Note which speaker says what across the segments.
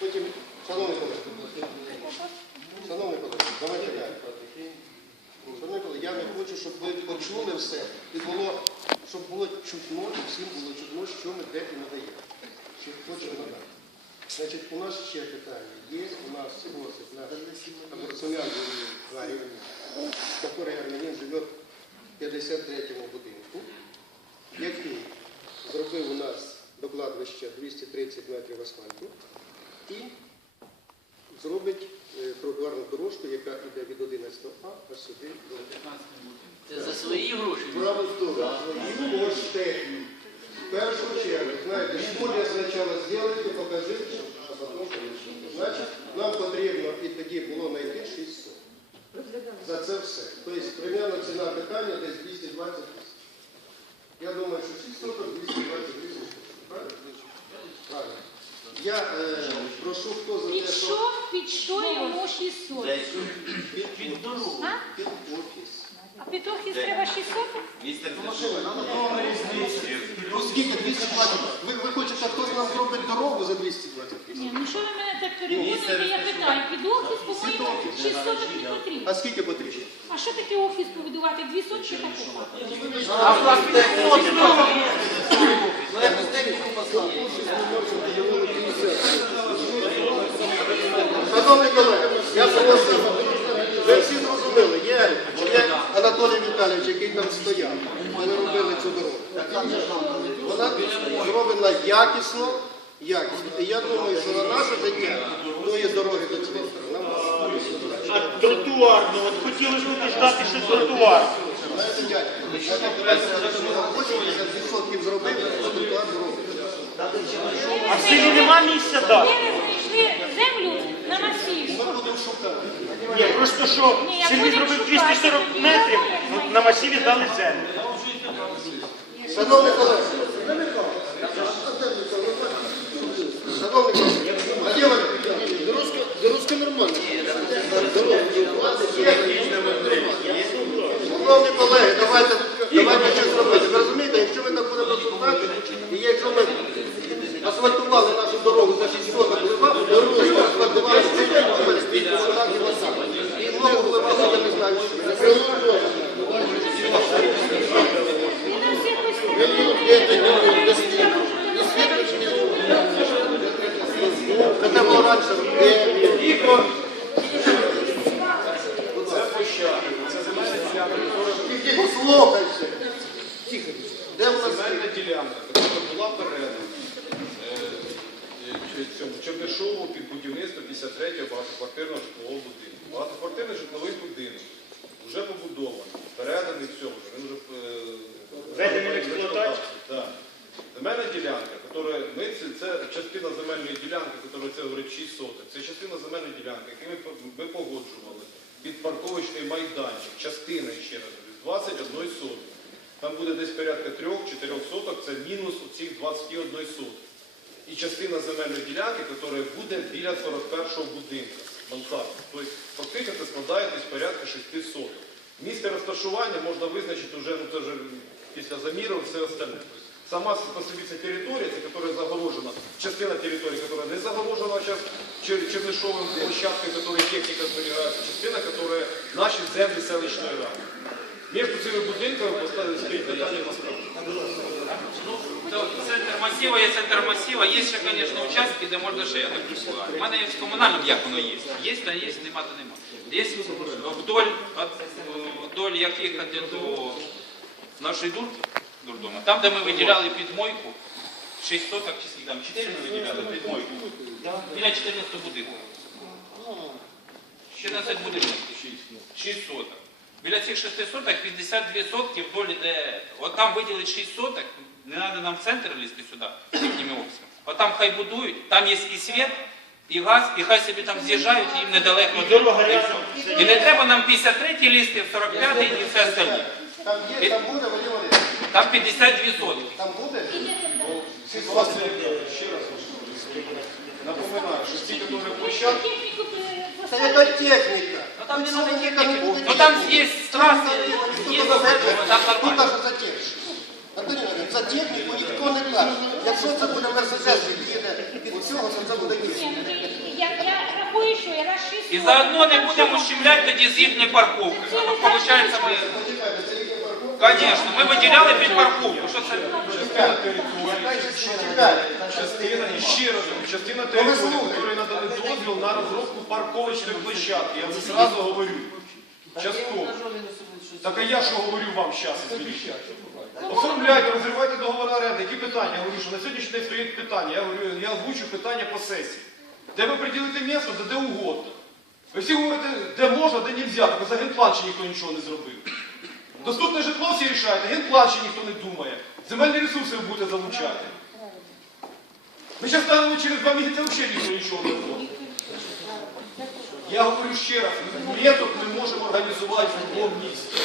Speaker 1: Потім, шановні колеги, шановні колеги, давайте далі. Шановні колеги, я не хочу, щоб ви почули все і було, щоб було чутно, і всім було чутно, що ми де надаємо. Що хочемо надати. Значить, у нас ще питання. Є у нас который армянин живе в 53-му будинку, який зробив у нас до кладбища 230 метрів асфальту і зробить е, тротуарну дорожку, яка йде від 11 А аж сюди до
Speaker 2: Це за свої гроші.
Speaker 1: Право в свою кошти. В першу чергу, знаєте, що я спочатку зробити, покажіть, а потім. Значить, нам потрібно і тоді було знайти 600. За це все. Тобто, примерно ціна питання десь 220 тисяч. Я думаю, що 600 – 220 тисяч. Правильно? Правильно. Я е, прошу, хто за те,
Speaker 3: Під
Speaker 1: що
Speaker 3: що? Під що йому 600?
Speaker 1: під, під офіс.
Speaker 3: А під офіс треба 600?
Speaker 1: Ну, скільки 220? Ви, ви хочете, хтось нам зробить дорогу за 220 тисяч?
Speaker 3: Ні, ну що ви мене так переводите, я питаю. Під офіс, по-моєму, 600 не потрібно.
Speaker 1: А скільки потрібно?
Speaker 3: А що таке офіс побудувати? Дві сотки такого?
Speaker 1: Шановні колеги, я прошу, ви всі зрозуміли, є, є Анатолій Віталійович, який там стояв, коли робили цю дорогу. Вона зроблена якісно, якісно. І я думаю, що на наше життя тої дороги до нам
Speaker 4: А тротуарну, от хотіли ж ми ждати, що тротуар.
Speaker 1: Знаєте, дядько, я так хочу 80% зробити, а тротуар зробити.
Speaker 4: А в селі нема місця
Speaker 3: Де ви знайшли землю на масиві?
Speaker 1: Ми будемо шукати.
Speaker 4: Ні, просто що
Speaker 3: Ні, я
Speaker 4: селі
Speaker 3: будемо
Speaker 4: зробив
Speaker 3: шукати,
Speaker 4: 240
Speaker 3: тоді
Speaker 4: метрів,
Speaker 3: я
Speaker 4: ну, на масиві дали землю.
Speaker 1: Шановні колеги, шановні колеги, Вадим Валерійович, дорожка, дорожка нормальна. Шановні колеги, давайте, давайте щось робити.
Speaker 5: verdade. Під будівництво 53-го багатоквартирного житлового будинку. Багатоквартирний житловий будинок вже побудований, переданий всього. Він вже е,
Speaker 4: Введений в експлуатацію?
Speaker 5: Так. Земельна ділянка, ми це, це частина земельної ділянки, яка це говорить 6 соток. Це частина земельної ділянки, яку ми, ми погоджували під парковочний майданчик, частина ще раз з 21 сотки. Там буде десь порядка 3-4 соток, це мінус оцих 21 соток. І частина земельної ділянки, яка буде біля 41-го будинку, мансарди. Тобто фактично це складає десь порядка 6 соток. Місце розташування можна визначити вже, ну це вже після замірів, все остальне. Сама по собі ця територія, це, яка загорожена, частина території, яка не загорожена зараз чер- чернишовим площадкою, якої техніка зберігається, частина, яка наші землі селищної ради. Між цими будинками поставили питання насправді.
Speaker 6: То Масива є центр масива. Є ще, звісно, участки, де можна ще я так присилаю. У мене з комунальним як воно є. Є, то є, нема, то нема. Є вдоль, як їхати до нашої дурки, дурдома. Там, де ми виділяли підмойку, 6 соток чи скільки там, 4 ми виділяли підмойку. Біля 14 будинку. 14 будинків. 6 соток. Біля цих 6 соток 52 сотки вдоль іде. От там виділить 6 соток, не треба нам в центр лізти сюди, їхніми обсягами. От там хай будують, там є і світ, і газ, і хай собі там з'їжджають, їм недалеко. І не треба нам 53-й лізти, в 45 і все остальне.
Speaker 1: Там є, там буде, Вадим Валерійович?
Speaker 6: Там 52 сотки.
Speaker 1: Там буде?
Speaker 5: Всі власне, ще раз напоминаю, що ці, які площадки,
Speaker 1: Це яка техніка?
Speaker 6: Ну там не
Speaker 1: Тут
Speaker 6: надо
Speaker 1: буде
Speaker 6: Ну там є траси, є
Speaker 1: Хто
Speaker 6: нормально.
Speaker 1: каже за техніку? Ніхто не каже. Якщо це буде мерседес, їде від цього, то це буде місце.
Speaker 3: ну, я, я рахую, що я раз 600.
Speaker 6: І заодно не будемо ущемляти тоді з їхньої парковки. Звісно, ми виділяли під парковку. Що це?
Speaker 1: Чекайте.
Speaker 5: Частина, і ще раз, частина території, якої надали дозвіл на розробку парковочної площадки. Я це зразу говорю. Частково. Так а я що говорю вам зараз? Оформляйте, розривайте договор оренди. Які питання? Я говорю, що на сьогоднішній день стоїть питання. Я говорю, я озвучу питання по сесії. Де ви приділите місто, де, де угодно. Ви всі говорите, де можна, де не можна, тільки за генплан ще ніхто нічого не зробив. Доступне житло всі рішаєте, генплан ще ніхто не думає. Земельні ресурси ви будете залучати. Ми зараз станемо через два місяці взагалі ніхто нічого не зробить. Я говорю ще раз, ми можемо організувати будь-якому місті.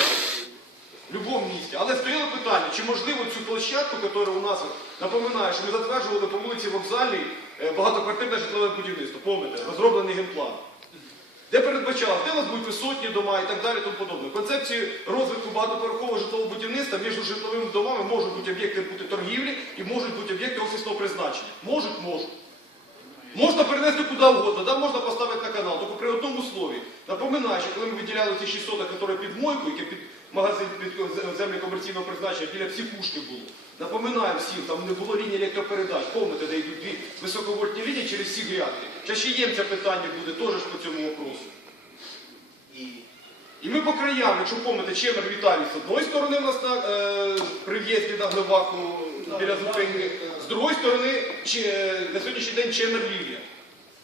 Speaker 5: В будь-якому місті. Але стояло питання, чи можливо цю площадку, яка у нас, напоминаю, що ми затверджували по вулиці Вокзальній е, багатоквартирне житлове будівництво, пам'ятаєте, розроблений генплан. Де передбачалось, де у нас будуть висотні дома і так далі, тому подобне. В концепції розвитку багатоповерхового житлового будівництва між житловими домами можуть бути об'єкти бути торгівлі і можуть бути об'єкти офісного призначення. Можуть, можуть. Можна перенести куди угодно, да, можна поставити на канал, тільки при одному слові. Напоминаю, що коли ми виділяли ці 6 соток, які під мойку, які під магазин під землі комерційного призначення, біля психушки було. Напоминаю всім, там не було лінії електропередач, помните, де йдуть дві високовольтні лінії через всі грядки. Ще ще є це питання буде теж по цьому вопросу. І ми по краям, якщо пам'ятаєте, Чемер Віталій, з одної сторони в нас на, е, при в'їзді на Глибаку біля зупинки, з другої сторони че, на сьогоднішній день Чемер Лілія.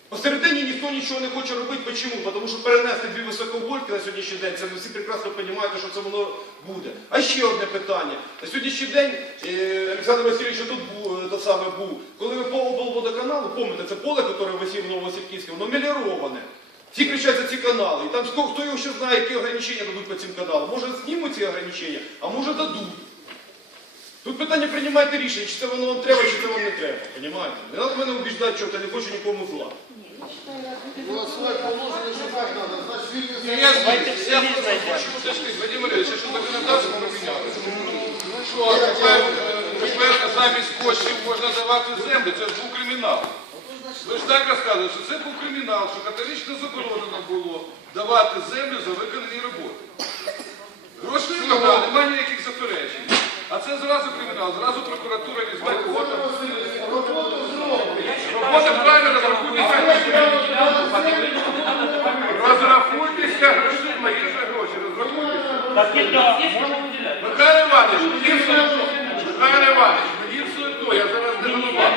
Speaker 5: Посередині ніхто нічого не хоче робити. Чому? Тому що перенести дві високовольтки на сьогоднішній день, це ви всі прекрасно розумієте, що це воно буде. А ще одне питання. На сьогоднішній день е, Олександр Васильович тут був, е, саме був. Коли ви по облводоканалу, пам'ятаєте, це поле, яке висів в Новосибківське, воно меліроване. Всі кричать за ці канали. І там хто його ще знає, які ограничення дадуть по цим каналам. Може знімуть ці ограничення, а може дадуть. Тут питання приймайте рішення, чи це воно вам треба, чи це вам не треба. Понімаєте? Не треба мене убіждати, що я не хочу нікому зла.
Speaker 7: Ну е, замість коштів можна давати землю, це був кримінал. Ви ж так розказуєте, що це був кримінал, що категорично заборонено було давати землю за виконані роботи. Гроші немає, немає ніяких заперечень. А це зразу кримінал, зразу прокуратура візьме кого-то. Робота правильно розрахуйтеся. Розрахуйтеся грошима, є вже гроші, розрахуйтеся. Михайло Іванович. Михайло Іванович, мені все одно, я зараз не голова.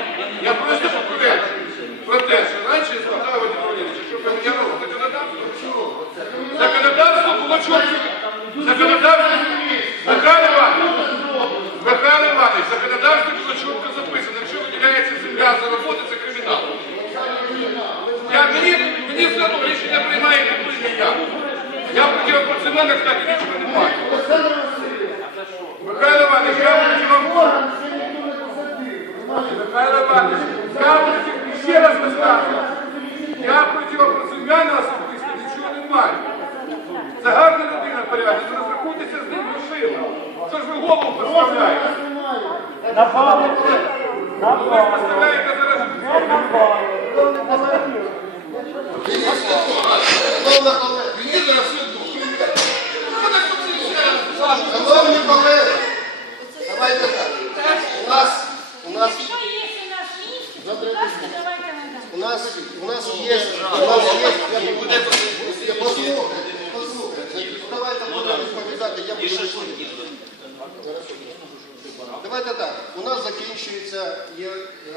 Speaker 7: Я просто попереджую про те, що раніше я спитав Вадим Валерійович, що помінялося законодавство? Законодавство було чітко. Законодавство, Михайло Іванович, Михайло Іванович, законодавство було чітко записано. Якщо виділяється земля за роботу, це кримінал. Я, мені, мені все одно рішення приймаєте ви, не я. Я противопроцеменно, кстати, нічого не маю. Михайло Іванович, я противом... Михайло Іванович, я проти... ще раз розказую. Я противопроцеменно особисто нічого не маю. Це гарна людина порядок, не розрахуйтеся з ним грошима. Це ж ви голову представляєте. Ви ж представляєте зараз...
Speaker 1: Шановна колега,
Speaker 7: Мені зараз
Speaker 1: шановні колеги, давайте так. У нас, у нас,
Speaker 3: Якщо є у нас будь ласка, давайте надам.
Speaker 1: у нас, у нас є, у нас є, послухайте, послухайте, давайте будемо відповідати, я буду відповідати. Давайте так, у нас закінчується, є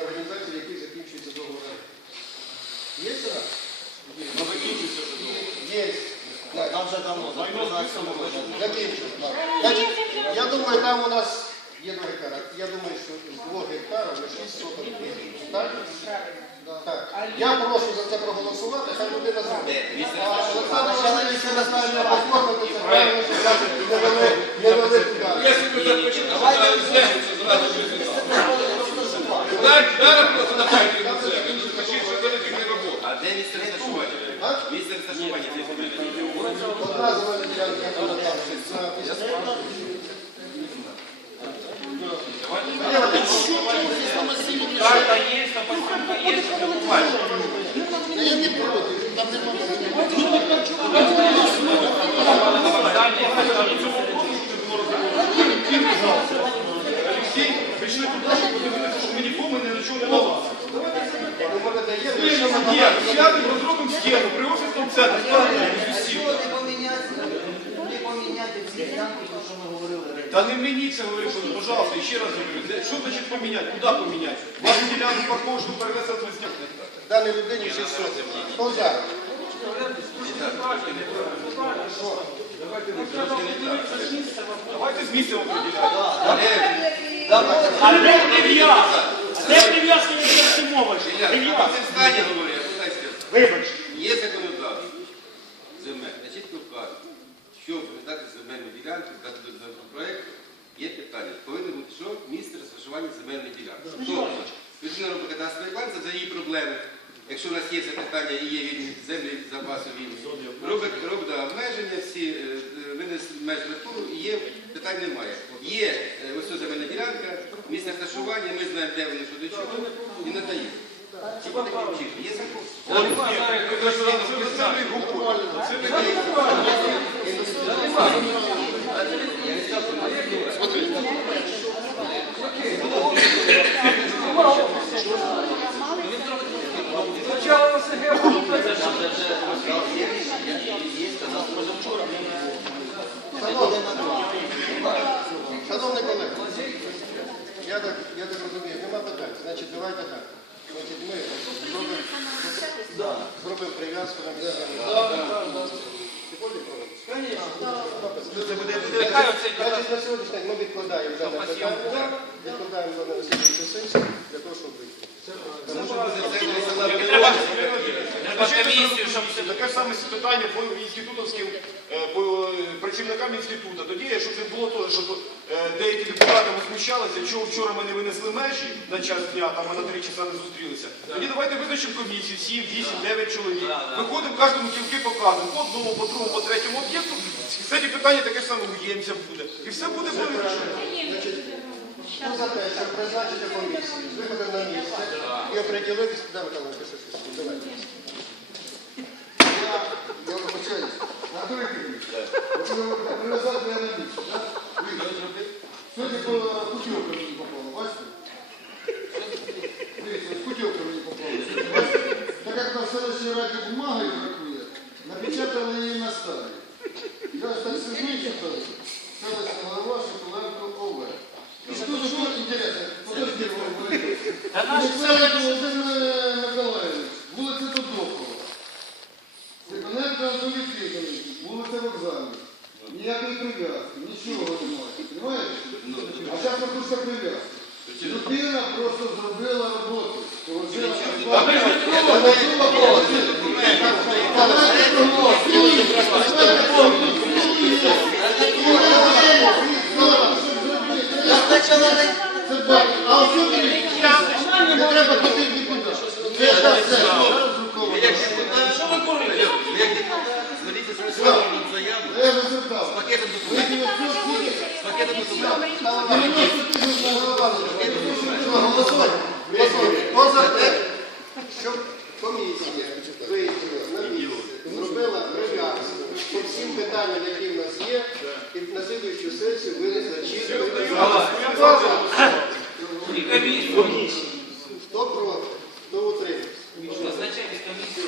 Speaker 1: організації, які закінчуються договори. Є у Ну, закінчується Є. Там вже давно, так. Значить, Я думаю, там у нас є 2 гектара. Я думаю, що з 2 гектарів на 6 соток буде. Так? Так. Я прошу за це проголосувати, хай людина зробить. А Олександр Васильович не знає, як оформити, це правильно, що значить не вели, не вели туди.
Speaker 7: Если вы захотите задать землю, це зразу. Зараз просто на це. Він захоче, що це не робота.
Speaker 8: А де місце розташування?
Speaker 1: А?
Speaker 8: Місце розташування здесь буде.
Speaker 1: Одна земельна ділянка, яка надавшись на
Speaker 6: Карта є, опасенка є, що побачимо.
Speaker 1: Я не проти, там нема
Speaker 5: Олексій, прийшли туди, щоб подивитися, що ми нікому ні на чого не налазимо.
Speaker 1: У
Speaker 5: Ми
Speaker 1: що ми
Speaker 5: сядемо, розробимо схему, при офісному центрі, скажемо, усі. Та не мені це говорити, пожалуйста, ще раз говорю. Що значить поміняти? Куди поміняти? Вашу ділянку парковочну перенесе Звездняк.
Speaker 1: даній людині 600. Хто за?
Speaker 5: Давайте з місця определяти.
Speaker 4: А де прив'язка? А де прив'язка від Максимовича?
Speaker 8: Я
Speaker 4: Прив'язка. Вибач.
Speaker 8: Є законодавство щоб передати земельну ділянку, дати до проєкту, є питання. Повинно бути що? Місце розташування земельної ділянки. Тобто, людина робить кадастровий план, це за її проблеми. Якщо у нас є це питання і є вільні землі запасу вільні, робить, робить да, обмеження, всі е, е, винесли меж натуру і є, питань немає. Є е, ось ця земельна ділянка, місце розташування, ми знаємо, де вони що до чого, і надаємо. Хіба ты чином? Є закон.
Speaker 5: Це веселий гукот. Це не
Speaker 1: Шановні колеги, я так, я так розумію, нема питань. Значить, давайте так. Значить, ми зробимо, зробимо прив'язку на місцеві.
Speaker 6: Нехай оцей
Speaker 1: Ми відкладаємо дане відкладаємо дане на для того, щоб вийти.
Speaker 5: Таке саме питання по інститутовським е, по е, працівникам інституту. Тоді, щоб не було того, щоб деякі депутати возмущалися, чого вчора ми не винесли межі на час дня, там ми на три часа не зустрілися. Тоді давайте визначимо комісію, 7, 8, 9 чоловік. Виходимо, кожному кілки показуємо, по одному, по другому, по третьому об'єкту. Кстати, питання таке ж саме уємця буде. І все буде вирішено.
Speaker 1: Хто за те, щоб призначити комісію, з виходом на місце і оприділитися, куди Михайло Кишевський. Давайте.
Speaker 9: Я вибачаюсь. Анатолій Кирилович, от ви прив'язали мене на місце, так? Сьогодні по путівка мені попала, бачите? Дивіться, ось путівка мені попала. Так як на селищній раді бумаги бракує, напечатали її Людина просто зробила роботу. Положила. А сюди не треба ходити нікуди. Друковано. Я не звертав.
Speaker 8: Пакетом
Speaker 9: Ви 900 тисяч.
Speaker 8: пакетом документів.
Speaker 9: 90 тисяч на голова. Що, голосуємо?
Speaker 1: Хто за те, щоб комісія вийшла на місце, зробила прив'язку по всім питанням, які в нас є, і на слідуючу сесію ви чітко. Хто за? Хто проти? Хто утримався?
Speaker 6: Назначайте комісію.